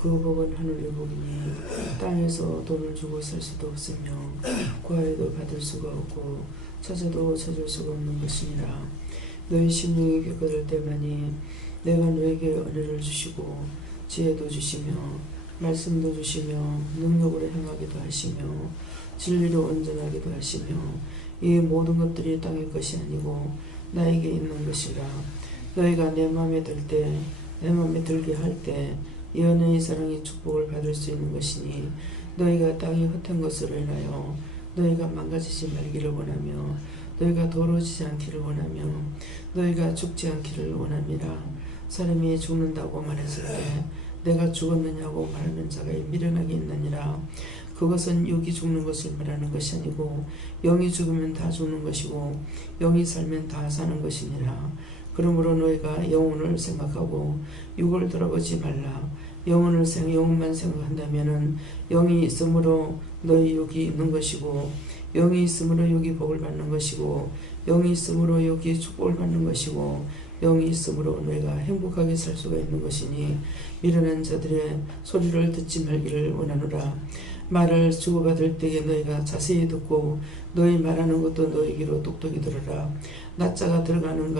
그 복은 하늘의 복이니 땅에서 돈을 주고 살 수도 없으며 구하여도 받을 수가 없고 찾아도 찾을 수가 없는 것이니라. 너희 심령이 깨끗할 때만이 내가 너에게 은혜를 주시고 지혜도 주시며 말씀도 주시며 능력으로 행하기도 하시며 진리로 온전하기도 하시며 이 모든 것들이 땅의 것이 아니고 나에게 있는 것이라. 너희가 내 마음에 들게 할 때 이 은혜의 사랑의 축복을 받을 수 있는 것이니 너희가 땅이 헛된 것으로 인하여 너희가 망가지지 말기를 원하며 너희가 더러워지지 않기를 원하며 너희가 죽지 않기를 원함이라. 사람이 죽는다고 말했을 때 내가 죽었느냐고 말하는 자가 미련하게 있느니라. 그것은 육이 죽는 것을 말하는 것이 아니고 영이 죽으면 다 죽는 것이고 영이 살면 다 사는 것이니라. 그러므로 너희가 영혼을 생각하고 육을 돌아보지 말라. 영혼만 생각한다면은 영이 있으므로 너희 육이 있는 것이고 영이 있으므로 육이 복을 받는 것이고 영이 있으므로 육이 축복을 받는 것이고 영이 있으므로 너희가 행복하게 살 수가 있는 것이니 미련한 자들의 소리를 듣지 말기를 원하노라. 말을 주고받을 때에 너희가 자세히 듣고 너희 말하는 것도 너희 귀로 똑똑히 들으라. 나자가 들어가는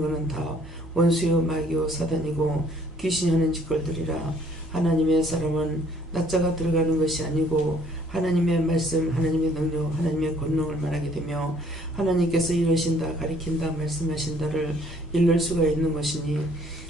것은 다 원수요 마귀요 사단이고 귀신이 하는 짓걸들이라. 하나님의 사람은 나자가 들어가는 것이 아니고 하나님의 말씀, 하나님의 능력, 하나님의 권능을 말하게 되며 하나님께서 이러신다, 가리킨다, 말씀하신다를 일럴 수가 있는 것이니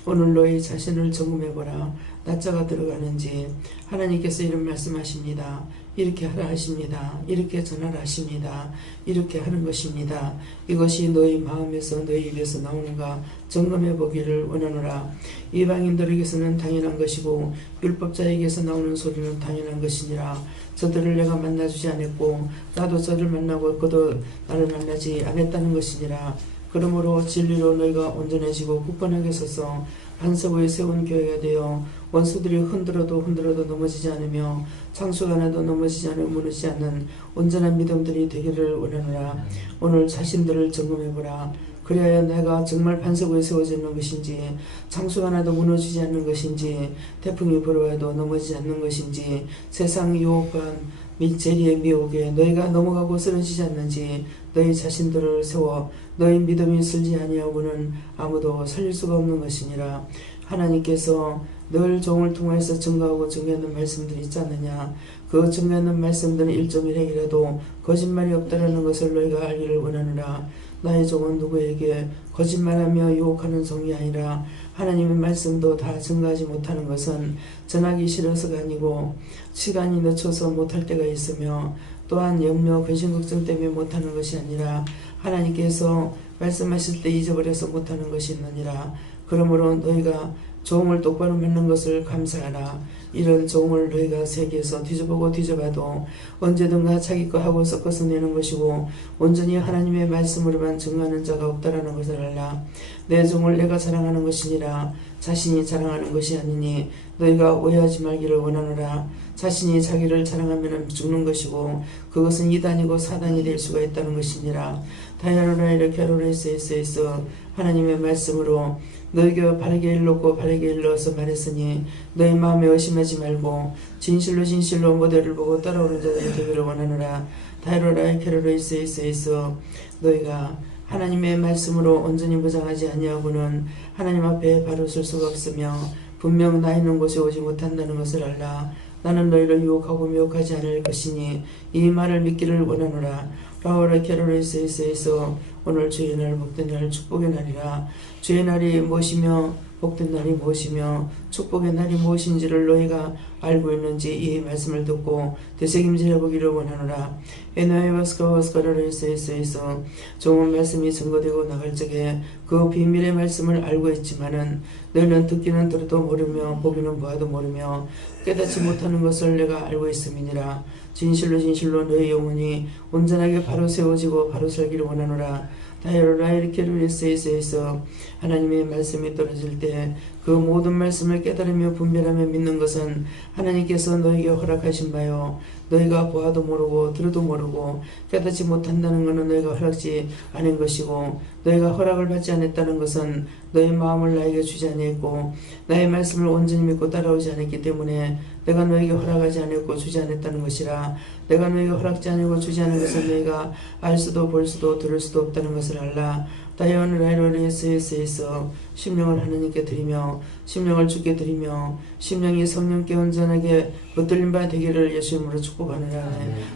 오늘 너희 자신을 점검해보라. 나자가 들어가는지. 하나님께서 이런 말씀하십니다. 이렇게 하라 하십니다. 이렇게 전하라 하십니다. 이렇게 하는 것입니다. 이것이 너희 마음에서 너희 입에서 나오는가 점검해 보기를 원하노라. 이방인들에게서는 당연한 것이고 율법자에게서 나오는 소리는 당연한 것이니라. 저들을 내가 만나주지 않았고 나도 저를 만나고 그도 나를 만나지 않았다는 것이니라. 그러므로 진리로 너희가 온전해지고 굳건하게 서서 반석 위에 세운 교회가 되어 원수들이 흔들어도 넘어지지 않으며 창수가 나도 넘어지지 않으며 무너지지 않는 온전한 믿음들이 되기를 원하노라. 오늘 자신들을 점검해보라. 그래야 내가 정말 반석 위에 세워져 있는 것인지, 창수가 나도 무너지지 않는 것인지, 태풍이 불어와도 넘어지지 않는 것인지, 세상 유혹과 및 재리의 미혹에 너희가 넘어가고 쓰러지지 않는지 너희 자신들을 세워 너희 믿음이 슬지 아니하고는 아무도 살릴 수가 없는 것이니라. 하나님께서 늘 종을 통해서 증거하고 증거하는 말씀들이 있지 않느냐. 그 증거하는 말씀들은 1.1핵이라도 거짓말이 없다라는 것을 너희가 알기를 원하노라. 나의 종은 누구에게 거짓말하며 유혹하는 종이 아니라 하나님의 말씀도 다 증거하지 못하는 것은 전하기 싫어서가 아니고 시간이 늦춰서 못할 때가 있으며 또한 염려, 근심, 걱정 때문에 못하는 것이 아니라 하나님께서 말씀하실 때 잊어버려서 못하는 것이 있느니라. 그러므로 너희가 종을 똑바로 맞는 것을 감사하라. 이런 종을 너희가 세계에서 뒤져보고 뒤져봐도 언제든가 자기 거 하고 섞어서 내는 것이고 온전히 하나님의 말씀으로만 증거하는 자가 없다라는 것을 알라. 내 종을 내가 자랑하는 것이니라. 자신이 자랑하는 것이 아니니 너희가 오해하지 말기를 원하노라. 자신이 자기를 자랑하면 죽는 것이고 그것은 이단이고 사단이 될 수가 있다는 것이니라. 다이아노라 이렇게 하노라 있어 하나님의 말씀으로 너희가 바르게 일렀고 바르게 일러서 말했으니 너희 마음에 의심하지 말고 진실로 모델을 보고 따라오는 자들이 되기를 원하노라. 다이로라 캐로라 있어 너희가 하나님의 말씀으로 온전히 무장하지 아니하고는 하나님 앞에 바로 설 수가 없으며 분명 나 있는 곳에 오지 못한다는 것을 알라. 나는 너희를 유혹하고 미혹하지 않을 것이니 이 말을 믿기를 원하노라. 라오라 캐로라 있어 오늘 주의 날 복된 날 축복의 날이라. 주의 날이 무엇이며 복된 날이 무엇이며 축복의 날이 무엇인지를 너희가 알고 있는지 이 말씀을 듣고 되새김질해 보기를 원하노라. 에나이바스카와스카라라 있어 좋은 말씀이 증거되고 나갈 적에 그 비밀의 말씀을 알고 있지만은 너희는 듣기는 들어도 모르며 보기는 보아도 모르며 깨닫지 못하는 것을 내가 알고 있음이니라. 진실로 너희 영혼이 온전하게 바로 세워지고 바로 살기를 원하노라. 다이로라 이렇게 있어 하나님의 말씀이 떨어질 때 그 모든 말씀을 깨달으며 분별하며 믿는 것은 하나님께서 너에게 허락하신 바요 너희가 보아도 모르고 들어도 모르고 깨닫지 못한다는 것은 너희가 허락지 않은 것이고 너희가 허락을 받지 않았다는 것은 너희 마음을 나에게 주지 않았고 나의 말씀을 온전히 믿고 따라오지 않았기 때문에 내가 너에게 허락하지 않았고 주지 않았다는 것이라. 내가 너에게 허락지 않고 주지 않은 것은 너희가 알 수도 볼 수도 들을 수도 없다는 것을 알라. 다이어는 라이로리에스에서 심령을 하나님께 드리며 심령을 주께 드리며 심령이 성령께 온전하게 붙들린 바 되기를 예수 이름으로 축복하노라.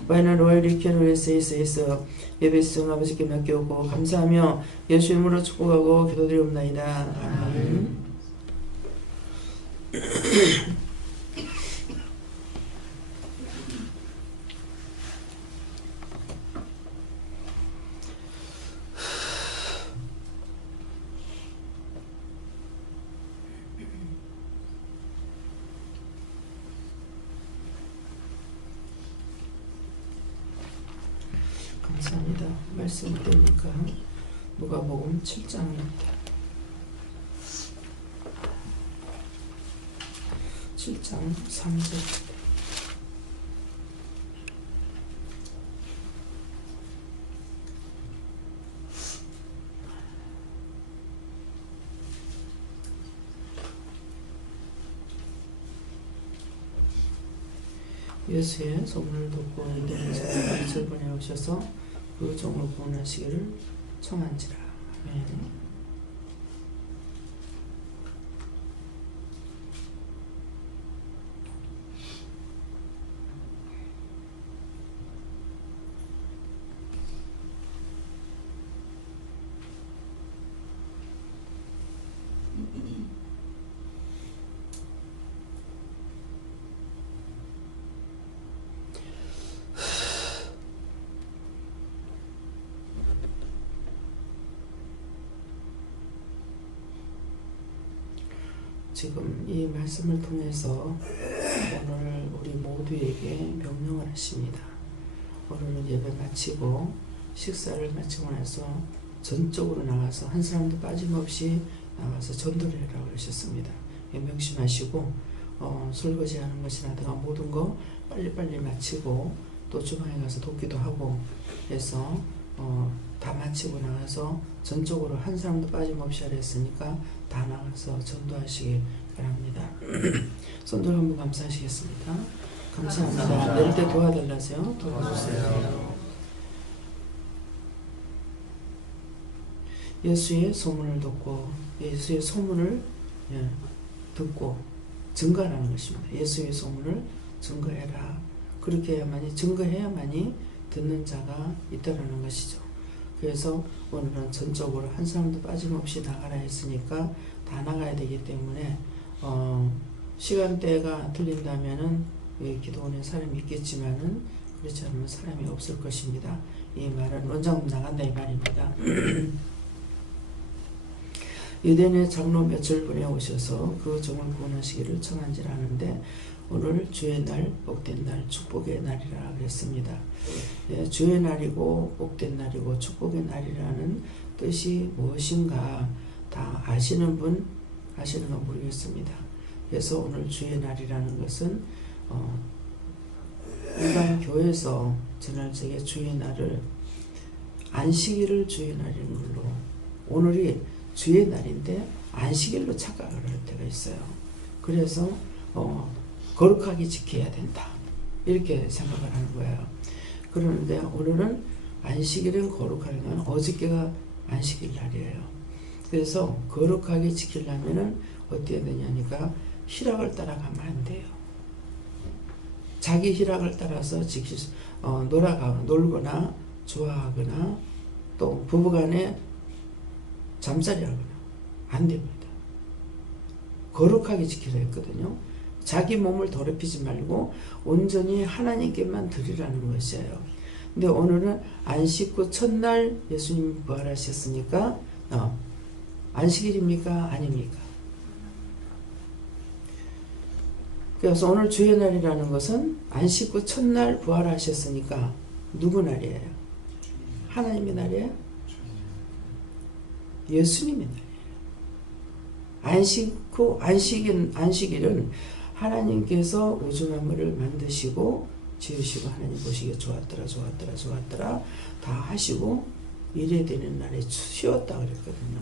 와이나 로이리케로에스에서 예배성 아버지께 맡겨오고 감사하며 예수 이름으로 축복하고 기도드리옵나이다. 아멘. 감사합니다. 말씀 때니까 누가복음 7장입니다. 7장 3절. 예수의 소문을 듣고 유대인에서 빛을 보내오셔서 그 종을 구원하시기를 청한지라. 아멘. 지금 이 말씀을 통해서 오늘 우리 모두에게 명령을 하십니다. 오늘은 예배 마치고 식사를 마치고 나서 전적으로 나가서 한 사람도 빠짐없이 나가서 전도를 해라고 하셨습니다. 명심하시고 설거지하는 것이라든가 모든 거 빨리빨리 마치고 또 주방에 가서 돕기도 하고 해서 다 마치고 나가서 전적으로 한 사람도 빠짐없이 하라 했으니까 다 나가서 전도하시기 바랍니다. 손들 한번 감사하시겠습니다. 감사합니다. 내릴 때 도와달라세요. 도와주세요. 예수의 소문을 듣고 예수의 소문을 듣고 증거하는 것입니다. 예수의 소문을 증거해라. 그렇게 해야만이 증거해야만이 듣는 자가 있다라는 것이죠. 그래서 오늘은 전적으로 한 사람도 빠짐없이 나가라 했으니까 다 나가야 되기 때문에 시간대가 틀린다면은 기도원에 사람이 있겠지만은 그렇지 않으면 사람이 없을 것입니다. 이 말은 원장님 나간다 이 말입니다. 유대인의 장로 몇을 보내오셔서 그 종을 구원하시기를 청한지라 하는데 오늘 주의 날, 복된 날, 축복의 날이라 그랬습니다. 주의 날이고 복된 날이고 축복의 날이라는 뜻이 무엇인가 다 아시는 분 아시는가 모르겠습니다. 그래서 오늘 주의 날이라는 것은 일반 교회에서 전날적에 주의 날을 안식일을 주의 날인 걸로 오늘이 주의 날인데 안식일로 착각을 할 때가 있어요. 그래서 거룩하게 지켜야 된다 이렇게 생각을 하는 거예요. 그러는데 오늘은 안식일은 거룩하게 건 어저께가 안식일 날이에요. 그래서 거룩하게 지키려면은 어떻게 되냐니까 희락을 따라가면 안 돼요. 자기 희락을 따라서 놀거나 좋아하거나 또 부부간에 잠자리 하거나 안 됩니다. 거룩하게 지키라 했거든요. 자기 몸을 더럽히지 말고 온전히 하나님께만 드리라는 것이에요. 근데 오늘은 안식 후 첫날 예수님이 부활하셨으니까 안식일입니까? 아닙니까? 그래서 오늘 주의 날이라는 것은 안식 후 첫날 부활하셨으니까 누구 날이에요? 하나님의 날이에요? 예수님의 날이에요. 안식 후 안식일은 하나님께서 우주 만물을 만드시고 지으시고 하나님 보시기에 좋았더라 좋았더라 좋았더라 다 하시고 이래 되는 날에 쉬었다 그랬거든요.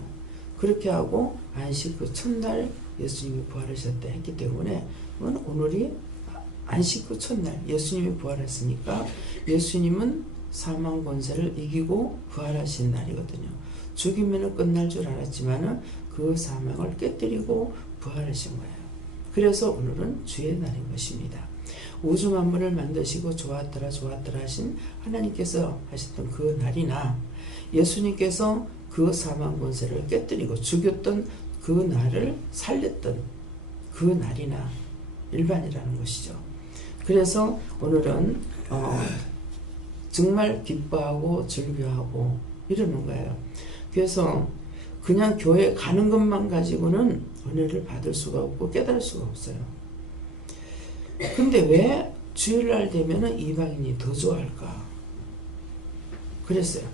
그렇게 하고 안식 그 첫날 예수님이 부활하셨다 했기 때문에 오늘이 안식 그 첫날 예수님이 부활했으니까 예수님은 사망 권세를 이기고 부활하신 날이거든요. 죽이면 끝날 줄 알았지만은 그 사망을 깨뜨리고 부활하신 거예요. 그래서 오늘은 주의 날인 것입니다. 우주 만물을 만드시고 좋았더라 좋았더라 하신 하나님께서 하셨던 그 날이나 예수님께서 그 사망 권세를 깨뜨리고 죽였던 그 날을 살렸던 그 날이나 일반이라는 것이죠. 그래서 오늘은 정말 기뻐하고 즐겨하고 이러는 거예요. 그래서 그냥 교회 가는 것만 가지고는 은혜를 받을 수가 없고 깨달을 수가 없어요. 근데 왜 주일날 되면은 이방인이 더 좋아할까? 그랬어요.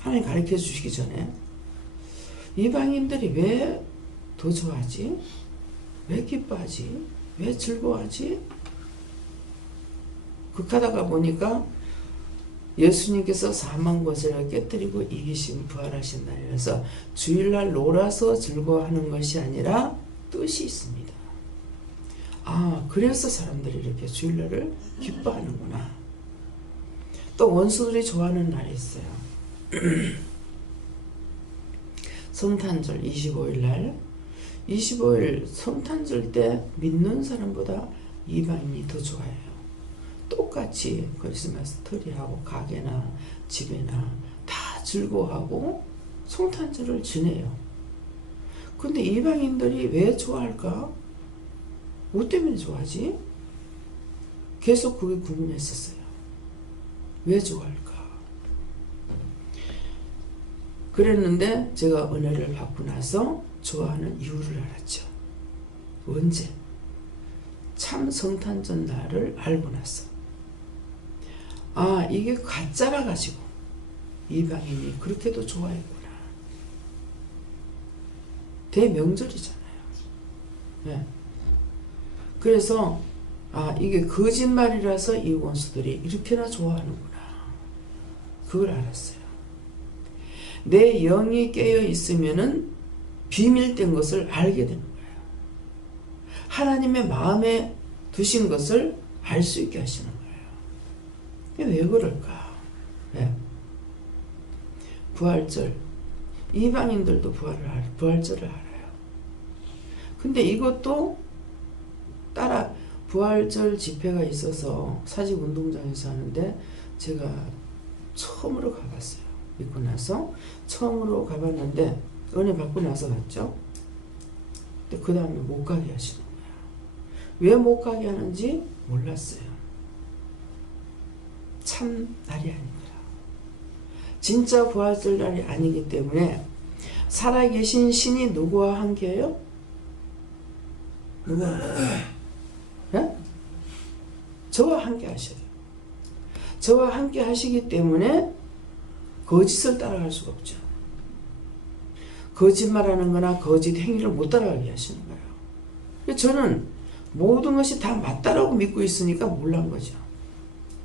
하나님 가르쳐 주시기 전에 이방인들이 왜 더 좋아하지? 왜 기뻐하지? 왜 즐거워하지? 극하다가 보니까 예수님께서 사망 권세를 깨뜨리고 이기신 부활하신 날이라서 주일날 놀아서 즐거워하는 것이 아니라 뜻이 있습니다. 아, 그래서 사람들이 이렇게 주일날을 기뻐하는구나. 또 원수들이 좋아하는 날이 있어요. 성탄절 25일 날 25일 성탄절 때 믿는 사람보다 이방인이 더 좋아해요. 똑같이 크리스마스 트리하고 가게나 집에나 다 즐거워하고 성탄절을 지내요. 근데 이방인들이 왜 좋아할까? 뭐 때문에 좋아하지? 계속 그게 궁금했었어요. 왜 좋아할까? 그랬는데 제가 은혜를 받고 나서 좋아하는 이유를 알았죠. 언제? 참 성탄절 날을 알고 나서. 아, 이게 가짜라 가지고 이방인이 그렇게도 좋아했구나. 대명절이잖아요. 네. 그래서 아, 이게 거짓말이라서 이 원수들이 이렇게나 좋아하는구나. 그걸 알았어요. 내 영이 깨어 있으면은 비밀된 것을 알게 되는 거예요. 하나님의 마음에 두신 것을 알 수 있게 하시는 거예요. 왜 그럴까? 네. 부활절. 이방인들도 부활절을 알아요. 근데 이것도 따라 부활절 집회가 있어서 사직운동장에서 하는데 제가 처음으로 가봤어요. 믿고 나서 처음으로 가봤는데 은혜 받고 나서 갔죠. 근데 그 다음에 못 가게 하시는 거야. 왜 못 가게 하는지 몰랐어요. 참 날이 아니더라. 진짜 부활절 날이 아니기 때문에 살아계신 신이 누구와 함께해요? 누구와 함께? 네? 저와 함께 하셔요. 저와 함께 하시기 때문에 거짓을 따라갈 수가 없죠. 거짓말하는 거나 거짓 행위를 못 따라가게 하시는 거예요. 저는 모든 것이 다 맞다라고 믿고 있으니까 몰란 거죠.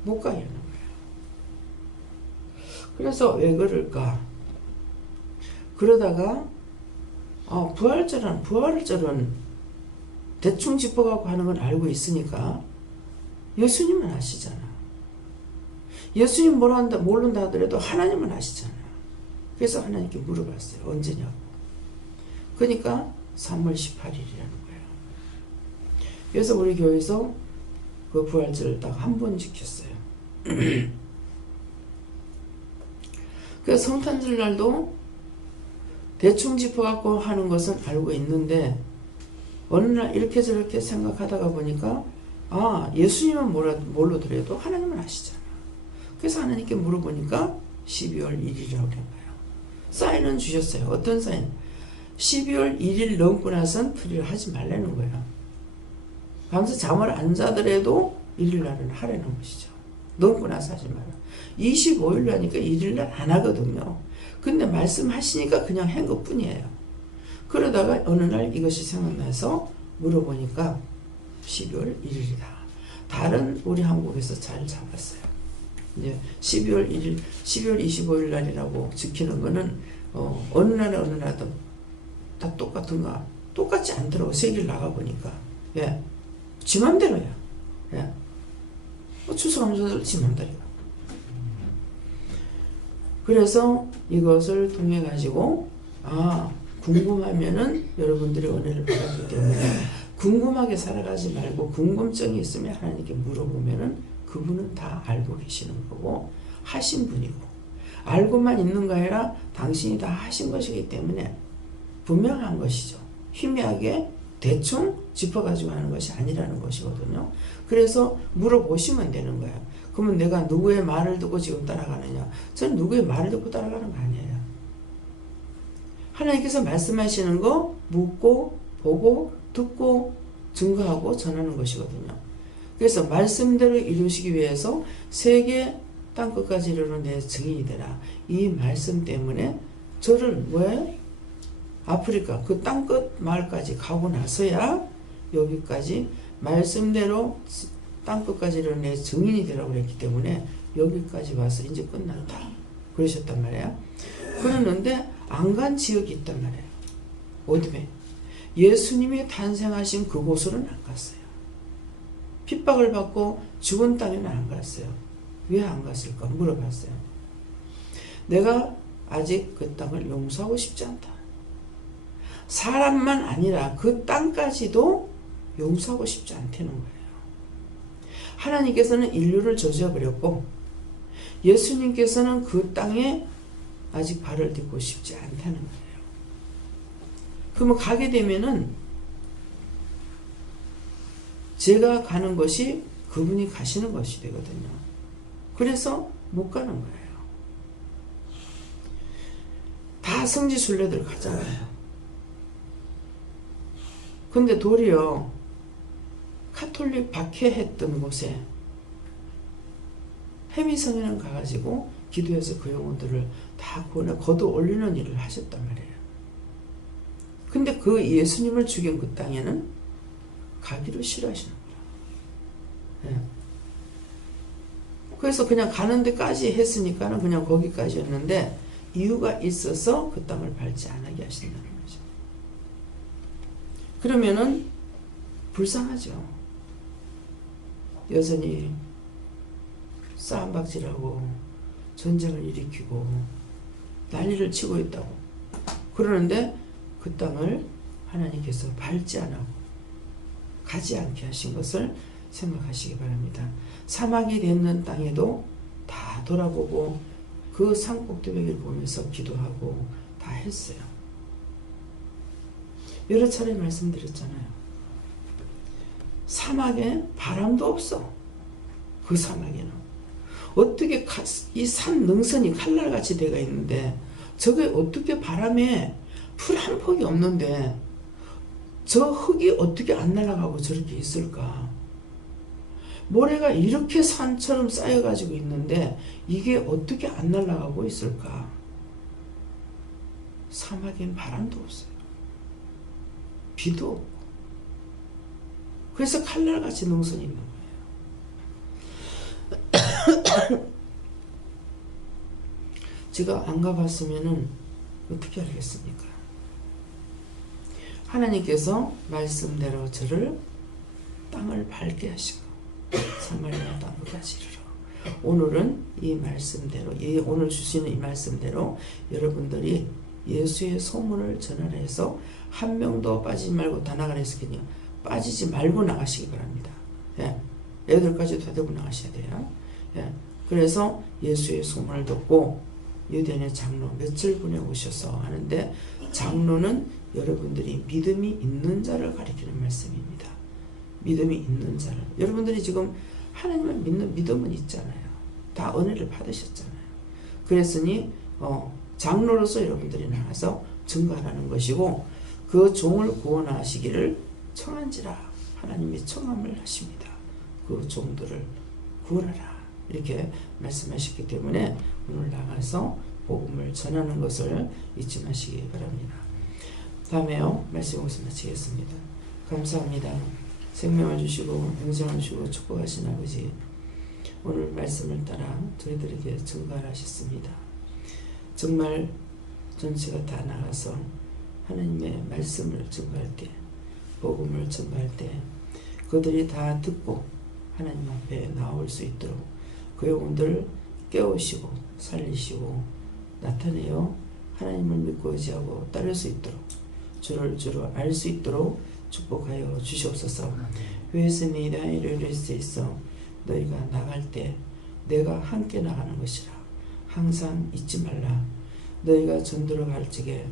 못 가게 하는 거예요. 그래서 왜 그럴까? 그러다가 부활절은 대충 짚어갖고 하는 건 알고 있으니까 예수님은 아시잖아. 예수님 모른다 하더라도 하나님은 아시잖아. 그래서 하나님께 물어봤어요. 언제냐고. 그러니까 3월 18일이라는 거예요. 그래서 우리 교회에서 그 부활절을 딱 한 번 지켰어요. 그래서 성탄절 날도 대충 짚어갖고 하는 것은 알고 있는데 어느 날 이렇게 저렇게 생각하다가 보니까 아, 예수님은 모르더라도 하나님은 아시잖아. 그래서 하나님께 물어보니까 12월 1일이라고 그런 거예요. 사인은 주셨어요. 어떤 사인? 12월 1일 넘고 나선 프리를 하지 말라는 거예요. 밤새 잠을 안 자더라도 1일 날은 하라는 것이죠. 넘고 나서 하지 마라. 25일 하니까 1일 날 안 하거든요. 근데 말씀하시니까 그냥 한 것뿐이에요. 그러다가 어느 날 이것이 생각나서 물어보니까 12월 1일이다. 다른 우리 한국에서 잘 잡았어요. 이제 12월 1일, 12월 25일 날이라고 지키는 거는 어느 나라 어느 나라도 다 똑같은가? 똑같지 않더라고. 세계를 나가보니까. 예. 지 맘대로야. 예. 추수감사절 지 맘대로야. 그래서 이것을 통해 가지고 궁금하면은 여러분들이 은혜를 받았기 때문에 궁금하게 살아가지 말고 궁금증이 있으면 하나님께 물어보면은 그분은 다 알고 계시는 거고 하신 분이고 알고만 있는 거 아니라 당신이 다 하신 것이기 때문에 분명한 것이죠. 희미하게 대충 짚어가지고 하는 것이 아니라는 것이거든요. 그래서 물어보시면 되는 거예요. 그러면 내가 누구의 말을 듣고 지금 따라가느냐? 저는 누구의 말을 듣고 따라가는 거 아니에요. 하나님께서 말씀하시는 거 묻고 보고 듣고 증거하고 전하는 것이거든요. 그래서 말씀대로 이루시기 위해서 세계 땅끝까지 이르는 내 증인이 되라. 이 말씀 때문에 저를 왜 아프리카 그 땅끝 마을까지 가고 나서야 여기까지 말씀대로 땅끝까지 이르는 내 증인이 되라고 그랬기 때문에 여기까지 와서 이제 끝난다 그러셨단 말이에요. 그러는데 안 간 지역이 있단 말이에요. 어디에? 예수님이 탄생하신 그곳으로는 안 갔어요. 핍박을 받고 죽은 땅에는 안 갔어요. 왜 안 갔을까 물어봤어요. 내가 아직 그 땅을 용서하고 싶지 않다. 사람만 아니라 그 땅까지도 용서하고 싶지 않다는 거예요. 하나님께서는 인류를 저주해버렸고 예수님께서는 그 땅에 아직 발을 딛고 싶지 않다는 거예요. 그러면 가게 되면은 제가 가는 것이 그분이 가시는 것이 되거든요. 그래서 못 가는 거예요. 다 성지순례들 가잖아요. 근데 도리어 카톨릭 박해했던 곳에 해미성에는 가가지고 기도해서 그 영혼들을 다 구원해 거둬 올리는 일을 하셨단 말이에요. 근데 그 예수님을 죽인 그 땅에는 가기를 싫어하시는 거예요. 네. 그래서 그냥 가는 데까지 했으니까는 그냥 거기까지였는데 이유가 있어서 그 땅을 밟지 않게 하신다는 거죠. 그러면은 불쌍하죠. 여전히 싸움박질하고 전쟁을 일으키고 난리를 치고 있다고 그러는데 그 땅을 하나님께서 밟지 않고 가지 않게 하신 것을 생각하시기 바랍니다. 사막이 됐는 땅에도 다 돌아보고 그 산꼭대기를 보면서 기도하고 다 했어요. 여러 차례 말씀드렸잖아요. 사막에 바람도 없어. 그 사막에는 어떻게 이 산 능선이 칼날같이 되어 있는데 저게 어떻게 바람에 풀 한 폭이 없는데 저 흙이 어떻게 안 날아가고 저렇게 있을까? 모래가 이렇게 산처럼 쌓여가지고 있는데 이게 어떻게 안 날아가고 있을까? 사막엔 바람도 없어요. 비도 없고. 그래서 칼날같이 능선이 있는 거예요. 제가 안 가봤으면은 어떻게 알겠습니까? 하나님께서 말씀대로 저를 땅을 밟게 하시고 사마리아 땅까지 이르러 오늘은 이 말씀대로 오늘 주시는 이 말씀대로 여러분들이 예수의 소문을 전하라 해서 한 명도 빠지지 말고 다 나가라 했으니요. 빠지지 말고 나가시기 바랍니다. 예. 애들까지 다 데리고 나가셔야 돼요. 예. 그래서 예수의 소문을 듣고 유대인의 장로 며칠 보내오셔서 하는데 장로는 여러분들이 믿음이 있는 자를 가리키는 말씀입니다. 믿음이 있는 자를. 여러분들이 지금 하나님을 믿는 믿음은 있잖아요. 다 은혜를 받으셨잖아요. 그랬으니 장로로서 여러분들이 나가서 증거하라는 것이고 그 종을 구원하시기를 청한지라 하나님이 청함을 하십니다. 그 종들을 구원하라 이렇게 말씀하셨기 때문에 오늘 나가서 복음을 전하는 것을 잊지 마시기 바랍니다. 다음에요. 말씀 여기서 마치겠습니다. 감사합니다. 생명을 주시고 영생을 주시고 축복하신 아버지, 오늘 말씀을 따라 저희들에게 증거하셨습니다. 정말 전체가 다 나가서 하나님의 말씀을 증거할 때, 복음을 증거할 때 그들이 다 듣고 하나님 앞에 나올 수 있도록 그 영혼들을 깨우시고 살리시고 나타내어 하나님을 믿고 의지하고 따를 수 있도록 주를 알 수 있도록 축복하여 주시옵소서. 회스니 나이를 수 있어 너희가 나갈 때 내가 함께 나가는 것이라. 항상 잊지 말라. 너희가 전도로 갈 적에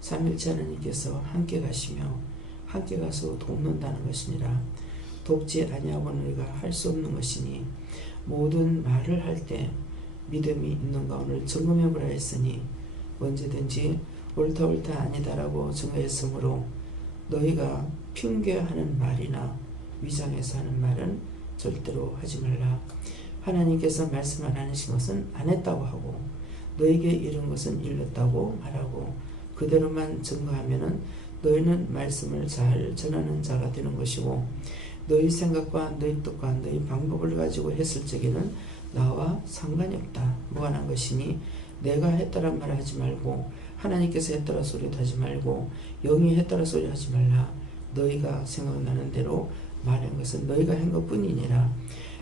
삼일째 하나님께서 함께 가시며 함께 가서 돕는다는 것이니라. 돕지 아니하고 너희가 할 수 없는 것이니 모든 말을 할 때 믿음이 있는가 오늘 점검해 보라 했으니 언제든지 옳다 아니다라고 증거했으므로 너희가 핑계하는 말이나 위장해서 하는 말은 절대로 하지 말라. 하나님께서 말씀 안 하신 것은 안 했다고 하고 너에게 이런 것은 일렀다고 말하고 그대로만 증거하면은 너희는 말씀을 잘 전하는 자가 되는 것이고 너희 생각과 너희 뜻과 너희 방법을 가지고 했을 적에는 나와 상관이 없다. 무관한 것이니 내가 했다란 말 하지 말고 하나님께서 했다라 소리도 하지 말고 영이 했다라 소리 하지 말라. 너희가 생각나는 대로 말한 것은 너희가 한 것뿐이니라.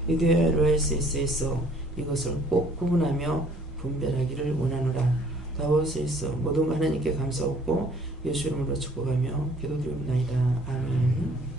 이데아로에스에서 이것을 꼭 구분하며 분별하기를 원하노라. 다윗에서 모든 하나님께 감사하고 예수 이름으로 축복하며 기도드립니다. 아멘.